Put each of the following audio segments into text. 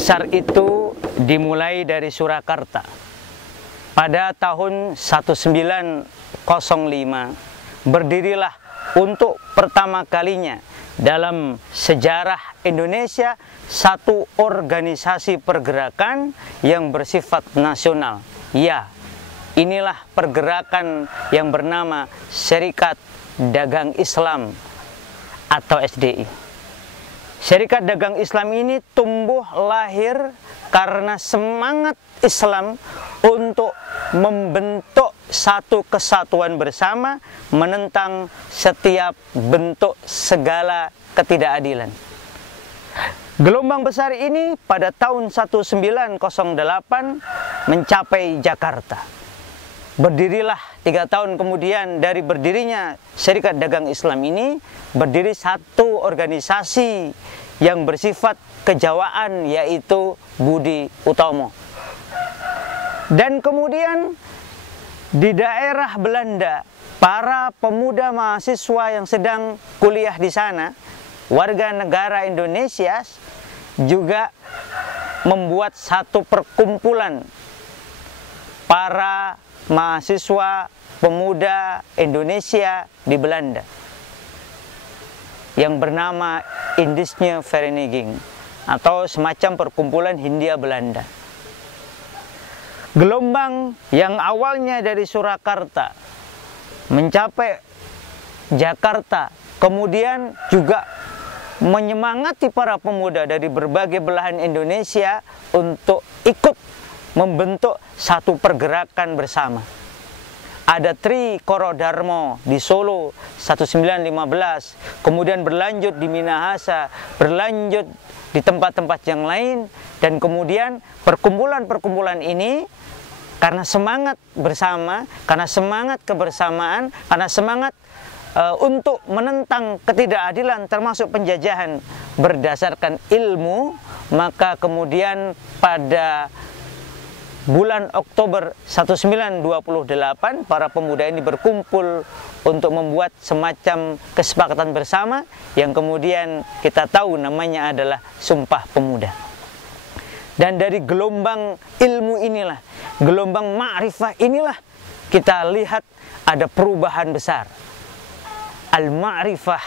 besar itu dimulai dari Surakarta. Pada tahun 1905 berdirilah untuk pertama kalinya dalam sejarah Indonesia satu organisasi pergerakan yang bersifat nasional. Ya, inilah pergerakan yang bernama Serikat Dagang Islam atau SDI. Serikat Dagang Islam ini tumbuh lahir karena semangat Islam untuk membentuk satu kesatuan bersama, menentang setiap bentuk segala ketidakadilan. Gelombang besar ini pada tahun 1908 mencapai Jakarta. Berdirilah 3 tahun kemudian dari berdirinya Serikat Dagang Islam ini, berdiri satu organisasi yang bersifat kejawaan, yaitu Budi Utomo. Dan kemudian di daerah Belanda, para pemuda mahasiswa yang sedang kuliah di sana, warga negara Indonesia, juga membuat satu perkumpulan para mahasiswa pemuda Indonesia di Belanda yang bernama Indische Vereniging atau semacam perkumpulan Hindia Belanda. Gelombang yang awalnya dari Surakarta mencapai Jakarta, kemudian juga menyemangati para pemuda dari berbagai belahan Indonesia untuk ikut membentuk satu pergerakan bersama. Ada Tri Koro Darmo di Solo 1915, kemudian berlanjut di Minahasa, berlanjut di tempat-tempat yang lain, dan kemudian perkumpulan-perkumpulan ini karena semangat bersama, karena semangat kebersamaan, karena semangat untuk menentang ketidakadilan termasuk penjajahan berdasarkan ilmu, maka kemudian pada bulan Oktober 1928 para pemuda ini berkumpul untuk membuat semacam kesepakatan bersama yang kemudian kita tahu namanya adalah Sumpah Pemuda. Dan dari gelombang ilmu inilah, gelombang ma'rifah inilah, kita lihat ada perubahan besar. Al-ma'rifah,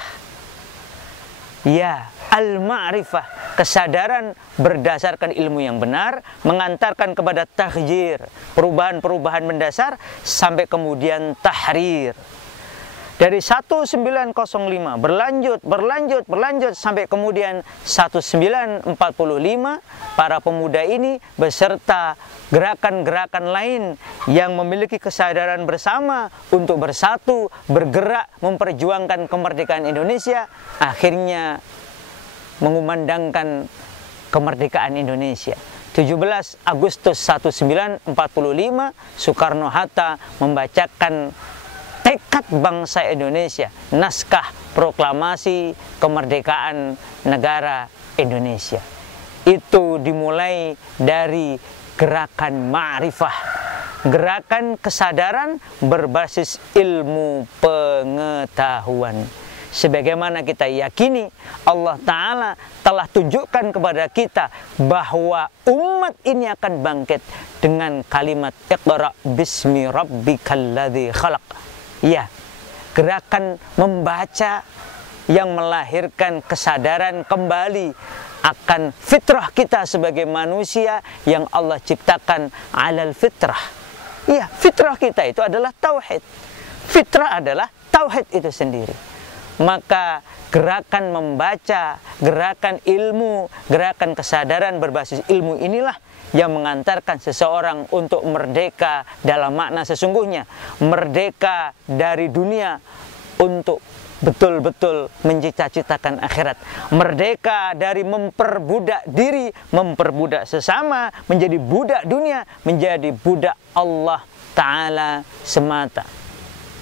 ya, al-ma'rifah, kesadaran berdasarkan ilmu yang benar, mengantarkan kepada tahyir, perubahan-perubahan mendasar, sampai kemudian tahrir. Dari 1905 berlanjut sampai kemudian 1945, para pemuda ini beserta gerakan-gerakan lain yang memiliki kesadaran bersama untuk bersatu, bergerak, memperjuangkan kemerdekaan Indonesia, akhirnya mengumandangkan kemerdekaan Indonesia. 17 Agustus 1945, Soekarno-Hatta membacakan tekad bangsa Indonesia, naskah proklamasi kemerdekaan negara Indonesia. Itu dimulai dari gerakan ma'rifah, gerakan kesadaran berbasis ilmu pengetahuan. Sebagaimana kita yakini, Allah Ta'ala telah tunjukkan kepada kita bahwa umat ini akan bangkit dengan kalimat Iqra bismi rabbikal ladzi khalaq. Ya, gerakan membaca yang melahirkan kesadaran kembali akan fitrah kita sebagai manusia yang Allah ciptakan alal fitrah. Ya, fitrah kita itu adalah tauhid. Fitrah adalah tauhid itu sendiri. Maka gerakan membaca, gerakan ilmu, gerakan kesadaran berbasis ilmu inilah yang mengantarkan seseorang untuk merdeka dalam makna sesungguhnya, merdeka dari dunia untuk betul-betul mencita-citakan akhirat, merdeka dari memperbudak diri, memperbudak sesama, menjadi budak dunia, menjadi budak Allah Ta'ala semata.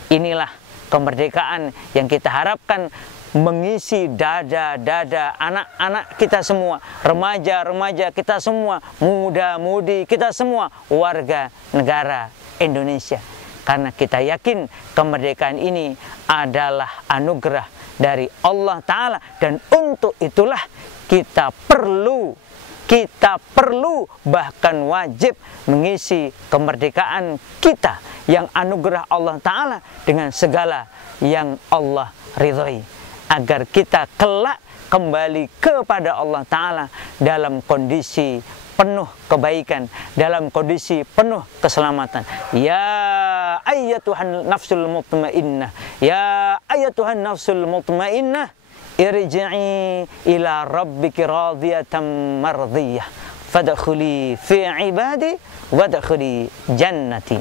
Inilah kemerdekaan yang kita harapkan mengisi dada-dada anak-anak kita semua, remaja-remaja kita semua, muda-mudi kita semua, warga negara Indonesia. Karena kita yakin kemerdekaan ini adalah anugerah dari Allah Ta'ala, dan untuk itulah kita perlu, kita perlu bahkan wajib mengisi kemerdekaan kita yang anugerah Allah Ta'ala dengan segala yang Allah ridhoi, agar kita kelak kembali kepada Allah Ta'ala dalam kondisi penuh kebaikan, dalam kondisi penuh keselamatan. Ya ayyatuhan nafsul mutmainnah, ya ayyatuhan nafsul mutmainnah, irji'i ila rabbiki radiyatan mardiyah, fadkhuli fi ibadi wadkhuli jannati.